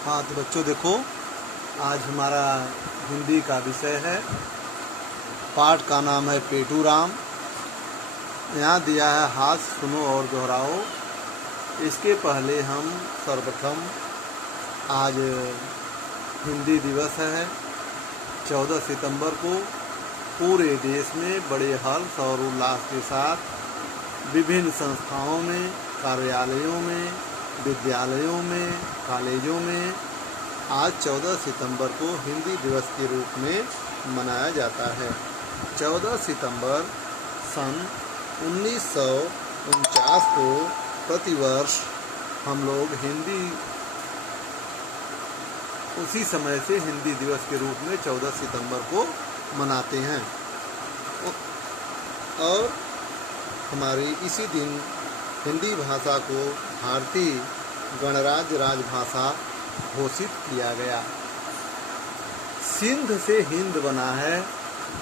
हाँ तो बच्चों देखो, आज हमारा हिंदी का विषय है। पाठ का नाम है पेटू राम। यहाँ दिया है हाथ सुनो और दोहराओ। इसके पहले हम सर्वप्रथम आज हिंदी दिवस है 14 सितंबर को पूरे देश में बड़े हर्ष और उल्लास के साथ विभिन्न संस्थाओं में, कार्यालयों में, विद्यालयों में, कॉलेजों में आज 14 सितंबर को हिंदी दिवस के रूप में मनाया जाता है। 14 सितंबर सन 1949 को प्रतिवर्ष हम लोग उसी समय से हिंदी दिवस के रूप में 14 सितंबर को मनाते हैं और हमारी इसी दिन हिंदी भाषा को भारतीय गणराज्य राजभाषा घोषित किया गया। सिंध से हिंद बना है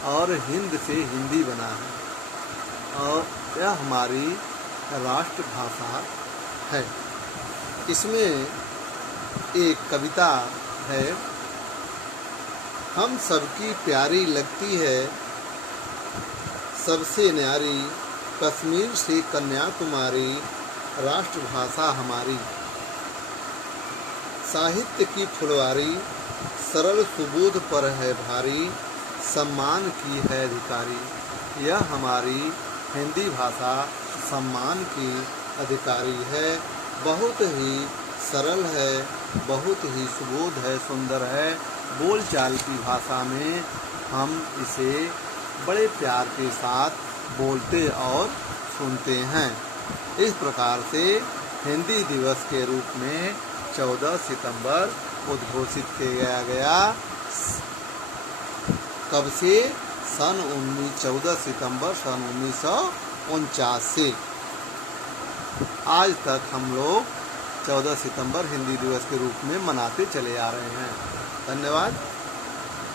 और हिंद से हिंदी बना है और यह हमारी राष्ट्रभाषा है। इसमें एक कविता है, हम सबकी प्यारी लगती है सबसे न्यारी, कश्मीर से कन्याकुमारी राष्ट्रभाषा हमारी। साहित्य की फुलवारी सरल सुबोध पर है भारी, सम्मान की है अधिकारी। यह हमारी हिंदी भाषा सम्मान की अधिकारी है। बहुत ही सरल है, बहुत ही सुबोध है, सुंदर है। बोलचाल की भाषा में हम इसे बड़े प्यार के साथ बोलते और सुनते हैं। इस प्रकार से हिंदी दिवस के रूप में 14 सितंबर उद्घोषित किया गया। कब से? 14 सितंबर सन 1949 से आज तक हम लोग 14 सितंबर हिंदी दिवस के रूप में मनाते चले आ रहे हैं। धन्यवाद।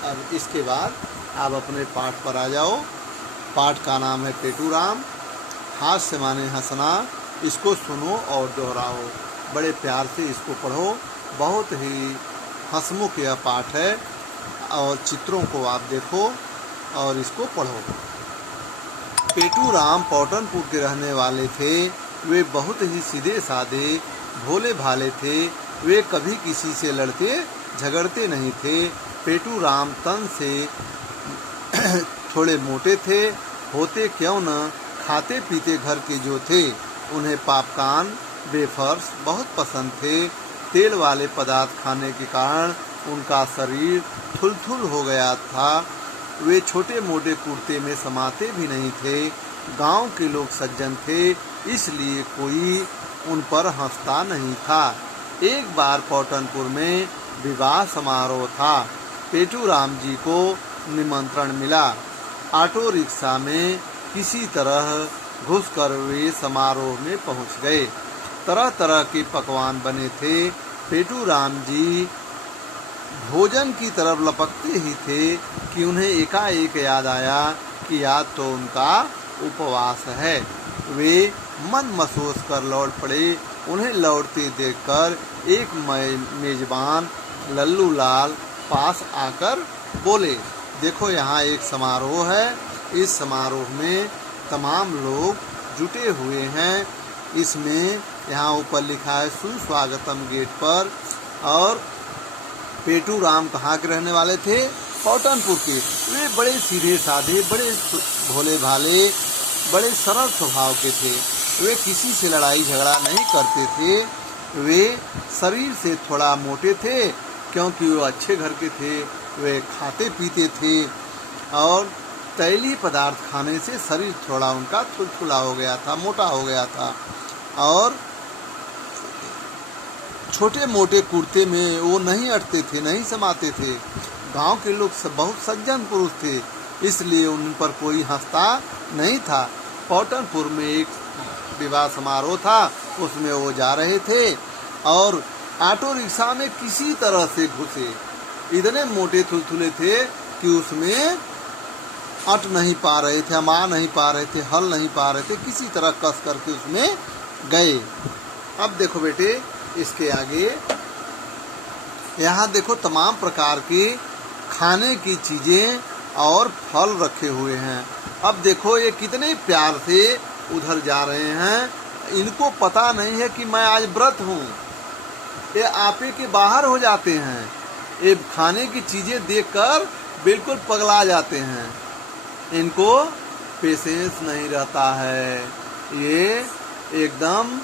अब इसके बाद आप अपने पाठ पर आ जाओ। पाठ का नाम है पेटू राम। हास्य माने हंसना। इसको सुनो और दोहराओ। बड़े प्यार से इसको पढ़ो। बहुत ही हंसमुख यह पाठ है और चित्रों को आप देखो और इसको पढ़ो। पेटू राम पौटनपुर के रहने वाले थे। वे बहुत ही सीधे साधे भोले भाले थे। वे कभी किसी से लड़ते झगड़ते नहीं थे। पेटू राम तन से थोड़े मोटे थे, होते क्यों न खाते पीते घर के जो थे। उन्हें पॉपकॉर्न, वेफर्स बहुत पसंद थे। तेल वाले पदार्थ खाने के कारण उनका शरीर थुलथुल हो गया था। वे छोटे मोटे कुर्ते में समाते भी नहीं थे। गांव के लोग सज्जन थे, इसलिए कोई उन पर हंसता नहीं था। एक बार पौटनपुर में विवाह समारोह था। पेटू राम जी को निमंत्रण मिला। ऑटो रिक्शा में किसी तरह घुसकर वे समारोह में पहुंच गए। तरह तरह के पकवान बने थे। पेटू राम जी भोजन की तरफ लपकते ही थे कि उन्हें एकाएक याद आया कि आज तो उनका उपवास है। वे मन महसूस कर लौट पड़े। उन्हें लौटते देखकर एक मेजबान लल्लू लाल पास आकर बोले, देखो यहाँ एक समारोह है। इस समारोह में तमाम लोग जुटे हुए हैं। इसमें यहाँ ऊपर लिखा है सुस्वागतम गेट पर। और पेटू राम कहाँ के रहने वाले थे? पौटनपुर के। वे बड़े सीधे साधे, बड़े भोले भाले, बड़े सरल स्वभाव के थे। वे किसी से लड़ाई झगड़ा नहीं करते थे। वे शरीर से थोड़ा मोटे थे क्योंकि वो अच्छे घर के थे। वे खाते पीते थे और तैलीय पदार्थ खाने से शरीर थोड़ा उनका थुलथुला हो गया था, मोटा हो गया था। और छोटे मोटे कुर्ते में वो नहीं अटते थे, नहीं समाते थे। गांव के लोग बहुत सज्जन पुरुष थे, इसलिए उन पर कोई हंसता नहीं था। पौटनपुर में एक विवाह समारोह था, उसमें वो जा रहे थे और ऑटो रिक्शा में किसी तरह से घुसे। इतने मोटे थुलथुले थे कि उसमें अट नहीं पा रहे थे, मा नहीं पा रहे थे, हल नहीं पा रहे थे। किसी तरह कस करके उसमें गए। अब देखो बेटे, इसके आगे यहाँ देखो तमाम प्रकार की खाने की चीज़ें और फल रखे हुए हैं। अब देखो ये कितने प्यार से उधर जा रहे हैं। इनको पता नहीं है कि मैं आज व्रत हूँ। ये आपे के बाहर हो जाते हैं। ये खाने की चीज़ें देखकर बिल्कुल पगला जाते हैं। इनको पेशेंस नहीं रहता है। ये एकदम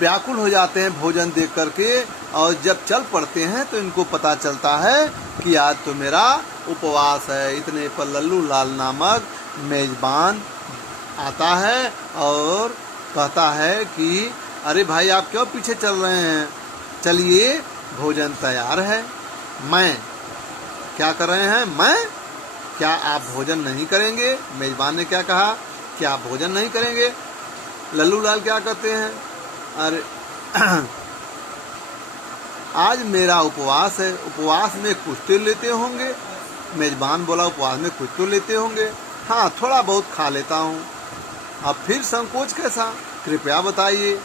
व्याकुल हो जाते हैं भोजन देख करके, और जब चल पड़ते हैं तो इनको पता चलता है कि आज तो मेरा उपवास है। इतने पर लल्लू लाल नामक मेजबान आता है और कहता है कि अरे भाई आप क्यों पीछे चल रहे हैं, चलिए भोजन तैयार है। मैं क्या कर रहे हैं, मैं क्या आप भोजन नहीं करेंगे? मेजबान ने क्या कहा, क्या आप भोजन नहीं करेंगे? लल्लू लाल क्या कहते हैं, अरे आज मेरा उपवास है, उपवास में कुछ तो लेते होंगे। मेजबान बोला उपवास में कुछ तो लेते होंगे, हाँ थोड़ा बहुत खा लेता हूँ। अब फिर संकोच कैसा, कृपया बताइए।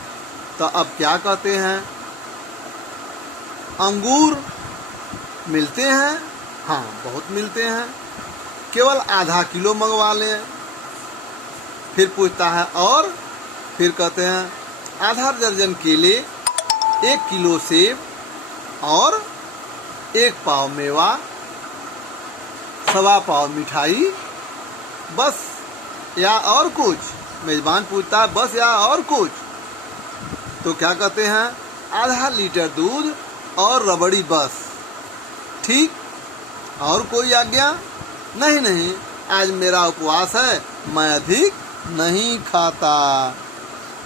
तो अब क्या कहते हैं, अंगूर मिलते हैं, हाँ बहुत मिलते हैं, केवल आधा किलो मंगवा लें। फिर पूछता है और फिर कहते हैं आधा दर्जन केले, 1 किलो सेब और 1 पाव मेवा, 1.25 पाव मिठाई, बस या और कुछ? मेजबान पूछता है बस या और कुछ? तो क्या कहते हैं, आधा लीटर दूध और रबड़ी बस। ठीक, और कोई आज्ञा? नहीं नहीं, आज मेरा उपवास है, मैं अधिक नहीं खाता।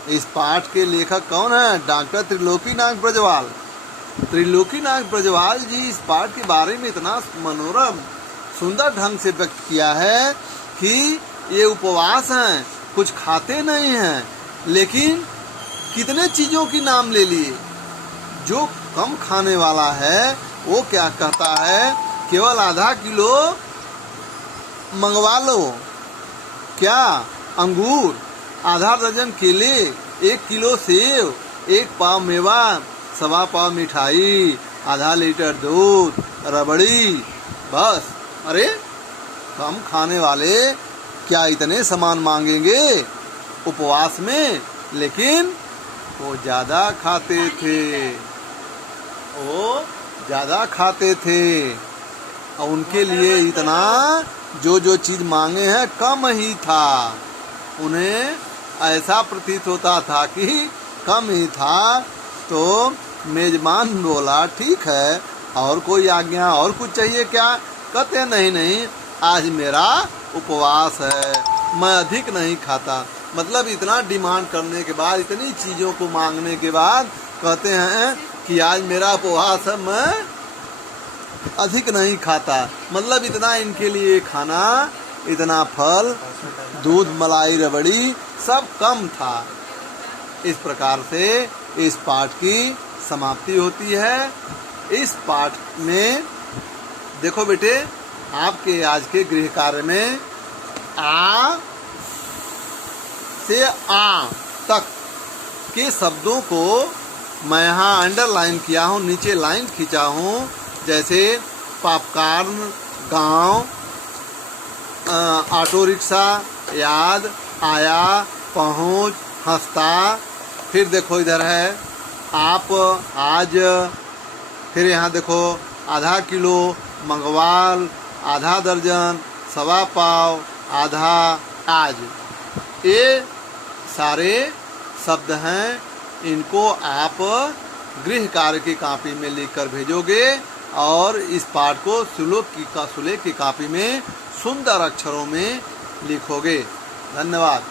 इस पाठ के लेखक कौन है? डॉक्टर त्रिलोकीनाथ ब्रजवाल। त्रिलोकीनाथ ब्रजवाल जी इस पाठ के बारे में इतना मनोरम सुंदर ढंग से व्यक्त किया है कि ये उपवास हैं, कुछ खाते नहीं हैं, लेकिन कितने चीज़ों की नाम ले लिए। जो कम खाने वाला है वो क्या कहता है, केवल आधा किलो मंगवा लो। क्या? अंगूर, आधा दर्जन केले, 1 किलो सेब, 1 पाव मेवा, 1.25 पाव मिठाई, आधा लीटर दूध, रबड़ी, बस। अरे कम खाने वाले क्या इतने सामान मांगेंगे उपवास में? लेकिन वो ज़्यादा खाते थे, वो ज़्यादा खाते थे, और उनके लिए इतना जो चीज़ मांगे हैं कम ही था। उन्हें ऐसा प्रतीत होता था कि कम ही था। तो मेजबान बोला ठीक है, और कोई आज्ञा, और कुछ चाहिए क्या? कहते हैं नहीं नहीं, आज मेरा उपवास है, मैं अधिक नहीं खाता। मतलब इतना डिमांड करने के बाद, इतनी चीज़ों को मांगने के बाद कहते हैं कि आज मेरा उपवास है, मैं अधिक नहीं खाता। मतलब इतना इनके लिए खाना, इतना फल, दूध, मलाई, रबड़ी सब कम था। इस प्रकार से इस पाठ की समाप्ति होती है। इस पाठ में देखो बेटे, आपके आज के गृह कार्य में आ से आ तक के शब्दों को मैं यहाँ अंडरलाइन किया हूँ, नीचे लाइन खींचा हूँ। जैसे पॉपकॉर्न, गांव, ऑटो रिक्शा, याद, आया, पहुँच, हंसता। फिर देखो इधर है आप, आज। फिर यहाँ देखो आधा किलो, मंगवाल, आधा दर्जन, 1.25 पाव, आधा, आज। ये सारे शब्द हैं। इनको आप गृह कार्य की कॉपी में लिखकर भेजोगे और इस पाठ को सुलेख की कॉपी में सुंदर अक्षरों में लिखोगे। धन्यवाद।